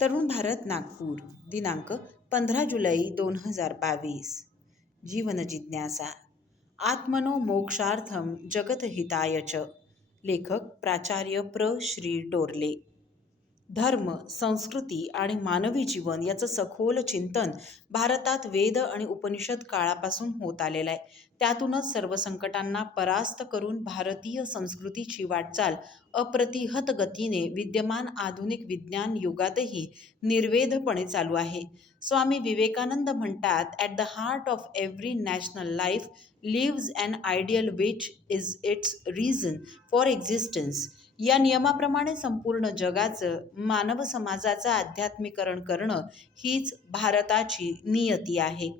तरुण भारत नागपूर दिनांक 15 जुलै 2022. जीवन जिज्ञासा आत्मनो मोक्षार्थम जगतहिताय च. लेखक प्राचार्य श्री टोरले. धर्म, संस्कृती आणि मानवी जीवन याचं सखोल चिंतन भारतात वेद आणि उपनिषद काळापासून होत आलेलं आहे. त्यातूनच सर्व संकटांना परास्त करून भारतीय संस्कृतीची वाटचाल अप्रतिहत गतीने विद्यमान आधुनिक विज्ञान युगातही निर्वेधपणे चालू आहे. स्वामी विवेकानंद म्हणतात, at the heart of every national life lives an ideal which is its reason for existence. या नियमाप्रमाणे संपूर्ण जगाचं, मानव समाजाचं आध्यात्मिकरण करणं हीच भारताची नियती आहे.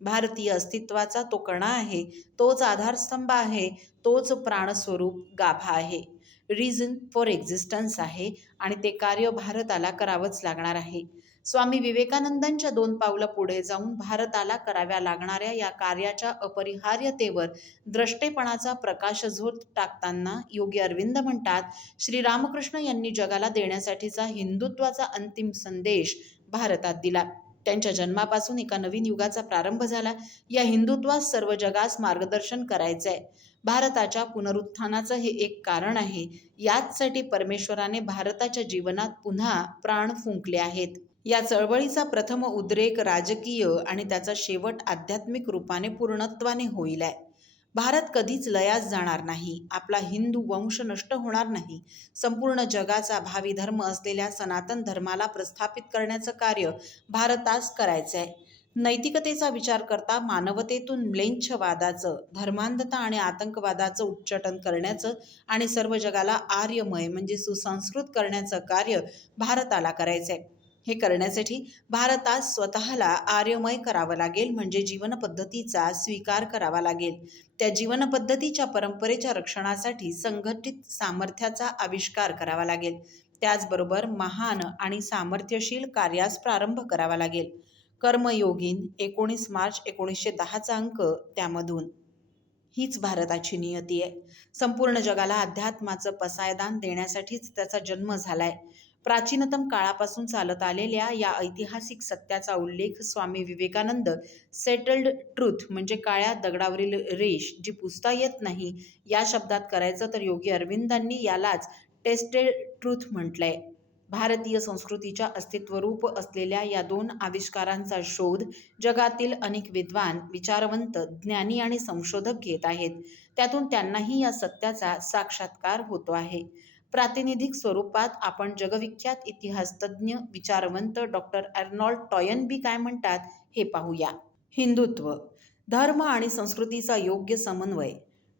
भारतीय अस्तित्वाचा तो कणा आहे, तोच आधारस्तंभ आहे, तोच प्राणस्वरूप गाभा आहे. रिझन फॉर एक्झिस्टन्स आहे आणि ते कार्य भारताला करावंच लागणार आहे. स्वामी विवेकानंदांच्या 2 पावलं पुढे जाऊन भारताला कराव्या लागणाऱ्या या कार्याच्या अपरिहार्यतेवर द्रष्टेपणाचा प्रकाशझोत टाकताना योगी अरविंद म्हणतात, श्रीरामकृष्ण यांनी जगाला देण्यासाठीचा हिंदुत्वाचा अंतिम संदेश भारतात दिला. त्यांच्या जन्मापासून एका नवीन युगाचा प्रारंभ झाला. या हिंदुत्वास सर्व जगास मार्गदर्शन करायचंय. भारताच्या पुनरुत्थानाचं हे एक कारण आहे. याचसाठी परमेश्वराने भारताच्या जीवनात पुन्हा प्राण फुंकले आहेत. या चळवळीचा प्रथम उद्रेक राजकीय आणि त्याचा शेवट आध्यात्मिक रूपाने पूर्णत्वाने होईल आहे. भारत कधीच लयास जाणार नाही. आपला हिंदू वंश नष्ट होणार नाही. संपूर्ण जगाचा भावी धर्म असलेल्या सनातन धर्माला प्रस्थापित करण्याचं कार्य भारतास करायचं आहे. नैतिकतेचा विचार करता मानवतेतून म्लेच्छवादाचं, धर्मांधता आणि आतंकवादाचं उच्चाटन करण्याचं आणि सर्व जगाला आर्यमय म्हणजे सुसंस्कृत करण्याचं कार्य भारताला करायचं आहे. हे करण्यासाठी भारतास स्वतःला आर्यमय करावं लागेल, म्हणजे जीवनपद्धतीचा स्वीकार करावा लागेल. त्या जीवनपद्धतीच्या परंपरेच्या रक्षणासाठी संघटित सामर्थ्याचा आविष्कार करावा लागेल. त्याचबरोबर महान आणि सामर्थ्यशील कार्यास प्रारंभ करावा लागेल. कर्मयोगीन 19 मार्च 1910 अंक त्यामधून. हीच भारताची नियती आहे. संपूर्ण जगाला अध्यात्माचं पसायदान देण्यासाठीच त्याचा जन्म झालाय. प्राचीनतम काळापासून चालत आलेल्या या ऐतिहासिक सत्याचा उल्लेख स्वामी विवेकानंद सेटल्ड ट्रूथ म्हणजे काळ्या दगडावरील रेष जी पुसता येत नाही या शब्दात करायचं, तर योगी अरविंदांनी यालाच टेस्टेड ट्रूथ म्हटलंय. भारतीय संस्कृतीच्या अस्तित्वरूप असलेल्या या 2 आविष्कारांचा शोध जगातील अनेक विद्वान, विचारवंत, ज्ञानी आणि संशोधक घेत आहेत. त्यातून त्यांनाही या सत्याचा साक्षात्कार होतो आहे. प्रातिनिधिक स्वरूपात आपण जगविख्यात इतिहासतज्ञ, विचारवंत डॉक्टर अर्नॉल्ड टॉयनबी काय म्हणतात हे पाहूया. हिंदुत्व, धर्म आणि संस्कृतीचा योग्य समन्वय.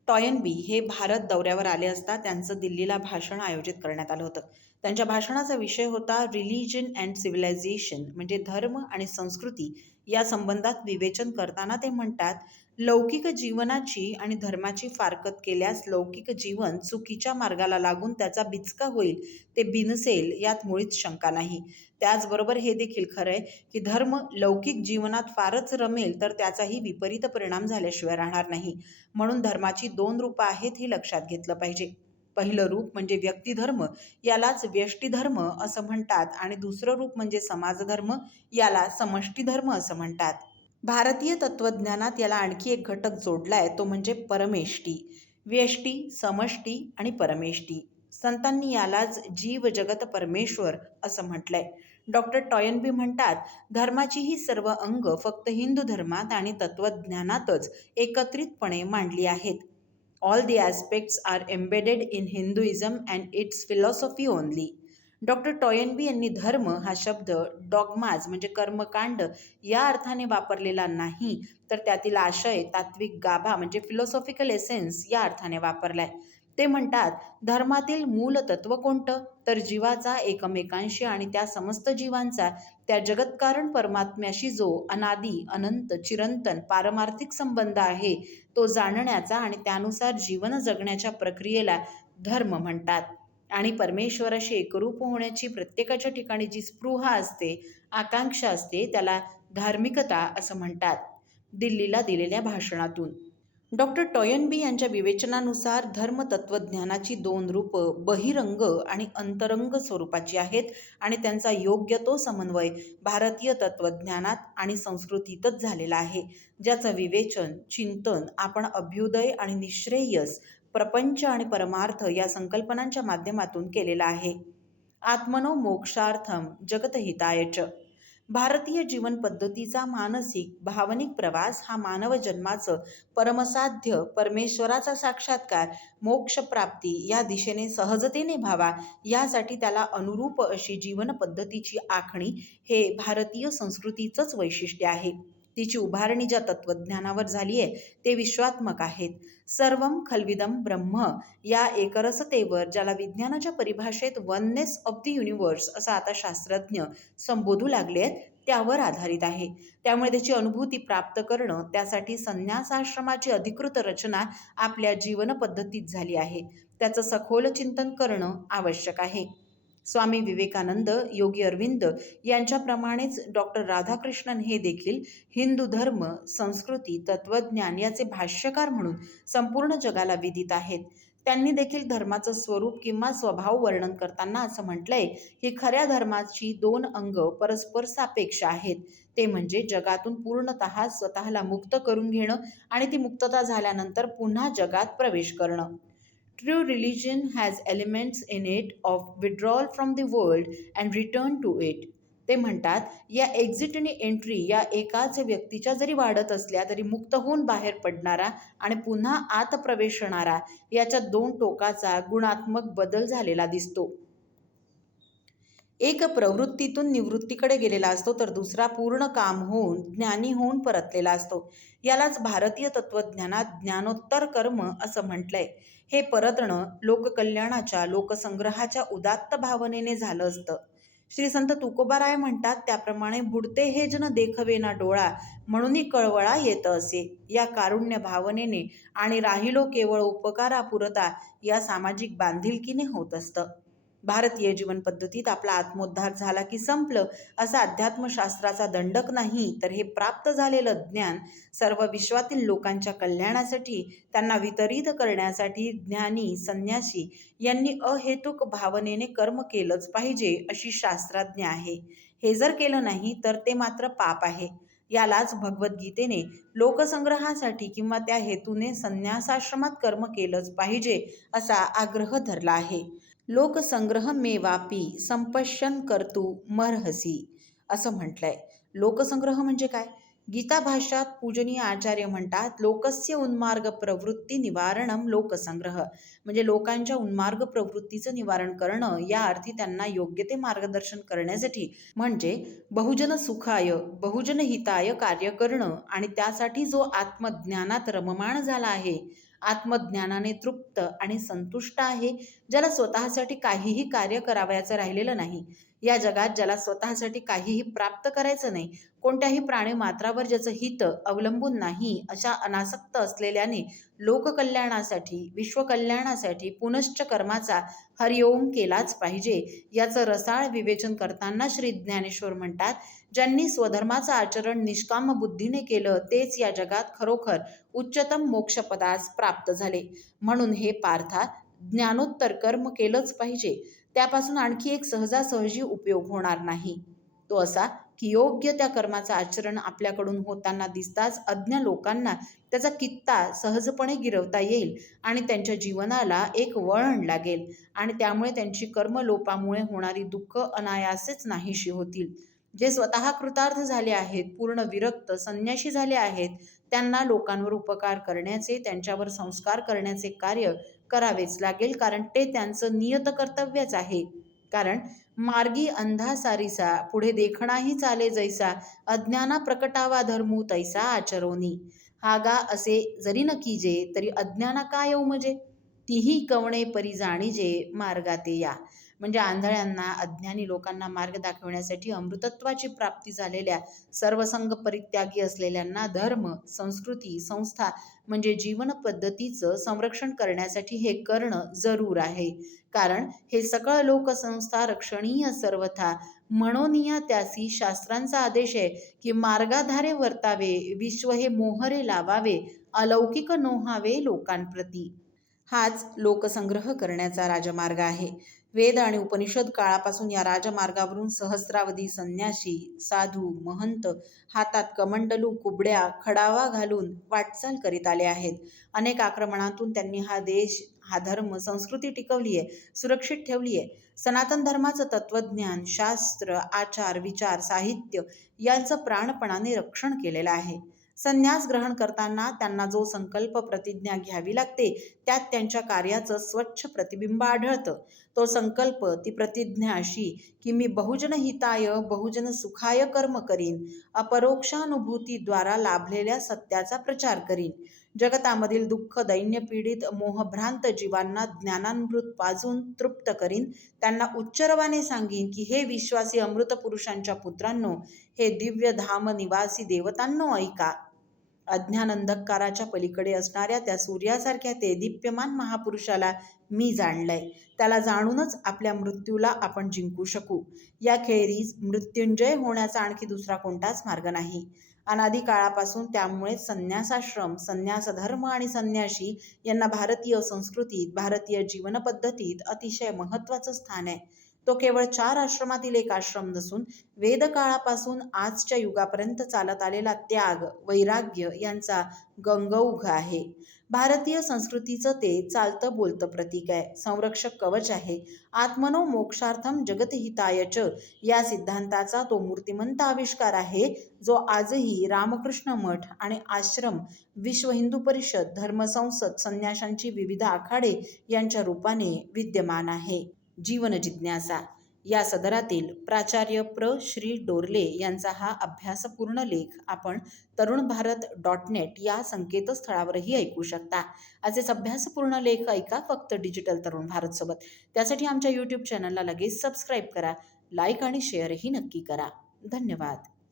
टॉयनबी हे भारत दौऱ्यावर आले असता त्यांचं दिल्लीला भाषण आयोजित करण्यात आलं होतं. त्यांच्या भाषणाचा विषय होता रिलिजन अँड सिव्हिलायझेशन म्हणजे धर्म आणि संस्कृती या संबंधात विवेचन करताना ते म्हणतात, लौकिक जीवनाची आणि धर्माची फारकत केल्यास लौकिक जीवन चुकीच्या मार्गाला लागून त्याचा बिचका होईल, ते बिनसेल यात मुळीच शंका नाही. त्याचबरोबर हे देखील खरं आहे की धर्म लौकिक जीवनात फारच रमेल तर त्याचाही विपरीत परिणाम झाल्याशिवाय राहणार नाही. म्हणून धर्माची 2 रूपं आहेत हे लक्षात घेतलं पाहिजे. पहिलं रूप म्हणजे व्यक्तिधर्म, यालाच व्यष्टीधर्म असं म्हणतात आणि दुसरं रूप म्हणजे समाजधर्म, याला समष्टीधर्म असं म्हणतात. भारतीय तत्त्वज्ञानात याला आणखी एक घटक जोडलाय, तो म्हणजे परमेष्टी. व्यष्टी, समष्टी आणि परमेष्टी. संतांनी यालाच जीव जगत परमेश्वर असं म्हटलंय. डॉक्टर टॉयनबी म्हणतात, धर्माची ही सर्व अंग फक्त हिंदू धर्मात आणि तत्त्वज्ञानातच एकत्रितपणे मांडली आहेत. All the aspects are embedded in Hinduism and its philosophy only. Doctor Toynbee यांनी धर्म हा शब्द डॉग्माज म्हणजे कर्मकांड या अर्थाने वापरलेला नाही, तर त्यातील आशय, तात्विक गाभा म्हणजे फिलॉसॉफिकल एसेन्स या अर्थाने वापरलाय. ते म्हणतात, धर्मातील मूल तत्व कोणतं, तर जीवाचा एकमेकांशी आणि त्या समस्त जीवांचा त्या जगत्कारण परमात्म्याशी जो अनादी, अनंत, चिरंतन, पारमार्थिक संबंध आहे, तो जाणण्याचा आणि त्यानुसार जीवन जगण्याच्या प्रक्रियेला धर्म म्हणतात. आणि परमेश्वराशी एकरूप होण्याची प्रत्येकाच्या ठिकाणी जी स्पृहा असते, आकांक्षा असते, त्याला धार्मिकता असं म्हणतात. दिल्लीला दिलेल्या भाषणातून. डॉक्टर टॉयनबी यांच्या विवेचनानुसार धर्मतत्वज्ञानाची दोन रूपं बहिरंग आणि अंतरंग स्वरूपाची आहेत आणि त्यांचा योग्य तो समन्वय भारतीय तत्वज्ञानात आणि संस्कृतीतच झालेला आहे, ज्याचं विवेचन चिंतन आपण अभ्युदय आणि निःश्रेयस, प्रपंच आणि परमार्थ या संकल्पनांच्या माध्यमातून केलेला आहे. आत्मनो मोक्षार्थम जगतहिताय च. भारतीय जीवन पद्धतीचा मानसिक भावनिक प्रवास हा मानव जन्माचं परमसाध्य परमेश्वराचा साक्षात्कार मोक्षप्राप्ती या दिशेने सहजतेने व्हावा यासाठी त्याला अनुरूप अशी जीवन पद्धतीची आखणी हे भारतीय संस्कृतीचंच वैशिष्ट्य आहे. तिची उभारणी ज्या तत्वज्ञानावर झाली आहे ते विश्वात्मक आहेत. सर्वम खल्विदम ब्रह्म या एकरसतेवर, ज्याला विज्ञानाच्या परिभाषेत वननेस ऑफ द युनिव्हर्स असं आता शास्त्रज्ञ संबोधू लागले आहेत, त्यावर आधारित आहे. त्यामुळे त्याची अनुभूती प्राप्त करणं, त्यासाठी संन्यासाश्रमाची अधिकृत रचना आपल्या जीवन पद्धतीत झाली आहे. त्याचं सखोल चिंतन करणं आवश्यक आहे. स्वामी विवेकानंद, योगी अरविंद यांच्याप्रमाणेच डॉक्टर राधाकृष्णन हे देखील हिंदू धर्म, संस्कृती, तत्वज्ञान याचे भाष्यकार म्हणून संपूर्ण जगाला विदित आहेत. त्यांनी देखील धर्माचं स्वरूप किंवा स्वभाव वर्णन करताना असं म्हटलंय की खऱ्या धर्माची दोन अंग परस्पर सापेक्ष आहेत. ते म्हणजे जगातून पूर्णतः स्वतःला मुक्त करून घेणं आणि ती मुक्तता झाल्यानंतर पुन्हा जगात प्रवेश करणं. True religion has elements in it of withdrawal from the world and return to it. ते म्हणतात, या एक्झिट आणि एंट्री या एकाच व्यक्तीच्या जरी वाढत असल्या तरी मुक्त होऊन बाहेर पडणारा आणि पुन्हा आत प्रवेशणारा याच्या दोन टोकाचा गुणात्मक बदल झालेला दिसतो. एक प्रवृत्तीतून निवृत्तीकडे गेलेला असतो तर दुसरा पूर्ण काम होऊन ज्ञानी होऊन परतलेला असतो. यालाच भारतीय तत्वज्ञानात ज्ञानोत्तर कर्म असं म्हटलंय. हे परतणं लोककल्याणाच्या, लोकसंग्रहाच्या उदात्त भावनेने झालं असतं. श्री संत तुकोबाराय म्हणतात त्याप्रमाणे बुडते हे जन देखवे ना डोळा म्हणूनही कळवळा येत असे. या कारुण्य भावनेने आणि राहिलो केवळ उपकारापुरता या सामाजिक बांधिलकीने होत असतं. भारतीय जीवन पद्धतीत आपला आत्मोद्धार झाला की संपलं असा अध्यात्मशास्त्राचा दंडक नाही, तर हे प्राप्त झालेलं ज्ञान सर्व विश्वातील लोकांच्या कल्याणासाठी, त्यांना वितरित करण्यासाठी ज्ञानी संन्यासी यांनी अहेतुक भावनेने कर्म केलंच पाहिजे अशी शास्त्राज्ञा आहे. हे जर केलं नाही तर ते मात्र पाप आहे. यालाच भगवद्गीतेने लोकसंग्रहासाठी किंवा त्या हेतूने संन्यासाश्रमात कर्म केलंच पाहिजे असा आग्रह धरला आहे. लोकसंग्रह मेवापी संपश्यन कर्तू मर्हसी असं म्हटलंय. लोकसंग्रह म्हणजे काय? गीता भाष्यात पूजनीय आचार्य म्हणतात, लोकस्य उन्मार्ग प्रवृत्ती निवारणम लोकसंग्रह, म्हणजे लोकांच्या उन्मार्ग प्रवृत्तीचं निवारण करणं, या अर्थी त्यांना योग्य ते मार्गदर्शन करण्यासाठी, म्हणजे बहुजन सुखाय बहुजन हिताय कार्य करणं आणि त्यासाठी जो आत्मज्ञानात रममाण झाला आहे, आत्मज्ञानाने तृप्त आणि संतुष्ट आहे, ज्याला स्वतःसाठी काहीही कार्य करावयाचं राहिलेलं नाही, या जगात ज्याला स्वतःसाठी काहीही प्राप्त करायचं नाही, कोणत्याही प्राणीमात्रावर ज्याचं हित अवलंबून नाही, अशा अनासक्त असलेल्याने लोककल्याणासाठी, विश्वकल्याणासाठी पुनश्च कर्माचा हरिओम केलाच पाहिजे. याचं रसाळ विवेचन करताना श्री ज्ञानेश्वर म्हणतात, ज्यांनी स्वधर्माचं आचरण निष्काम बुद्धीने केलं तेच या जगात खरोखर उच्चतम मोक्षपदास प्राप्त झाले. म्हणून हे पार्था, ज्ञानोत्तर कर्म केलंच पाहिजे. त्यापासून आणखी एक सहजासहजी उपयोग होणार नाही. तो असा की योग्य त्या कर्माचं आचरण आपल्याकडून होताना दिसताच अज्ञ लोकांना त्याचा कित्ता सहजपणे गिरवता येईल आणि त्यांच्या जीवनाला एक वळण लागेल आणि त्यामुळे त्यांची कर्मलोपामुळे होणारी दुःख अनायासेच नाहीशी होतील. जे स्वतः कृतार्थ झाले आहेत, पूर्ण विरक्त संन्याशी झाले आहेत, त्यांना लोकांवर उपकार करण्याचे, त्यांच्यावर संस्कार करण्याचे कार्य करावेच लागेल, कारण ते त्यांचं नियत कर्तव्यच आहे. कारण मार्गी अंधा सारिसा, पुढे देखणाही चाले जैसा, अज्ञाना प्रकटावा धर्मू तैसा आचरोनी. हागा असे जरी न कीजे तरी अज्ञाना काय उमजे, तीही कवणे परी जाणीजे मार्गाते या. म्हणजे आंधळ्यांना, अज्ञानी लोकांना मार्ग दाखवण्यासाठी अमृतत्वाची प्राप्ती झालेल्या, सर्वसंग परित्यागी असलेल्यांना धर्म, संस्कृती, संस्था म्हणजे जीवन पद्धतीचं संरक्षण करण्यासाठी हे करणं जरूर आहे. कारण हे सकळ लोकसंस्था रक्षणीय सर्वथा म्हणोनिया त्यासी शास्त्रांचा आदेश आहे की मार्गाधारे वर्तावे, विश्व हे मोहरे लावावे, अलौकिक नोहावे लोकांप्रती. हाच लोकसंग्रह करण्याचा राजमार्ग आहे. वेद आणि उपनिषद काळापासून या राजमार्गावरून सहस्रावधी संन्यासी, साधू, महंत हातात कमंडलू, कुबड्या, खडावा घालून वाटचाल करीत आले आहेत. अनेक आक्रमणातून त्यांनी हा देश, हा धर्म, संस्कृती टिकवली आहे, सुरक्षित ठेवली आहे. सनातन धर्माचं तत्वज्ञान, शास्त्र, आचार, विचार, साहित्य यांचं प्राणपणाने रक्षण केलेलं आहे. संन्यास ग्रहण करताना त्यांना जो संकल्प, प्रतिज्ञा घ्यावी लागते, त्यात त्यांच्या कार्याचं स्वच्छ प्रतिबिंब आढळतं. तो संकल्प, ती प्रतिज्ञा अशी की मी बहुजन हिताय, बहुजन सुखाय कर्म करीन, अपरोक्षानुभूतीद्वारा लाभलेल्या सत्याचा प्रचार करीन, जगतामधील दुःख, दैन्य पीडित, मोहभ्रांत जीवांना ज्ञानामृत पाजून तृप्त करीन, त्यांना उच्चरवाने सांगीन की हे विश्वासी अमृत पुरुषांच्या पुत्रांनो, हे दिव्य धाम निवासी देवतांनो ऐका. अज्ञान अंधकाराच्या पलीकडे असणाऱ्या त्या सूर्यासारख्या ते दीप्यमान महापुरुषाला मी जाणलंय. त्याला जाणूनच आपल्या मृत्यूला आपण जिंकू शकू. याखेरीज मृत्युंजय होण्याचा आणखी दुसरा कोणताच मार्ग नाही. अनादी काळापासून त्यामुळे संन्यासाश्रम, संन्यासधर्म आणि संन्याशी यांना भारतीय संस्कृतीत, भारतीय जीवनपद्धतीत अतिशय महत्त्वाचं स्थान आहे. तो केवळ 4 आश्रमातील एक आश्रम नसून वेदकाळापासून आजच्या युगापर्यंत चालत आलेला त्याग, वैराग्य यांचा गंगौघ आहे. भारतीय संस्कृतीचं ते चालतं बोलतं प्रतीक आहे, संरक्षक कवच आहे. आत्मनो मोक्षार्थम जगतहिताय च या सिद्धांताचा तो मूर्तिमंत आविष्कार आहे, जो आजही रामकृष्ण मठ आणि आश्रम, विश्व हिंदू परिषद, धर्मसंसद, संन्याशांची विविध आखाडे यांच्या रूपाने विद्यमान आहे. जीवन जिज्ञासा या सदरातील प्राचार्य श्री डोरले यांचा हा अभ्यासपूर्ण लेख आपण तरुणभारत.net या संकेतस्थळावरही ऐकू शकता. असेच अभ्यासपूर्ण लेख ऐका फक्त डिजिटल तरुण भारत सोबत. त्यासाठी आमच्या YouTube चॅनलला लगेच सबस्क्राईब करा, लाईक आणि शेअरही नक्की करा. धन्यवाद.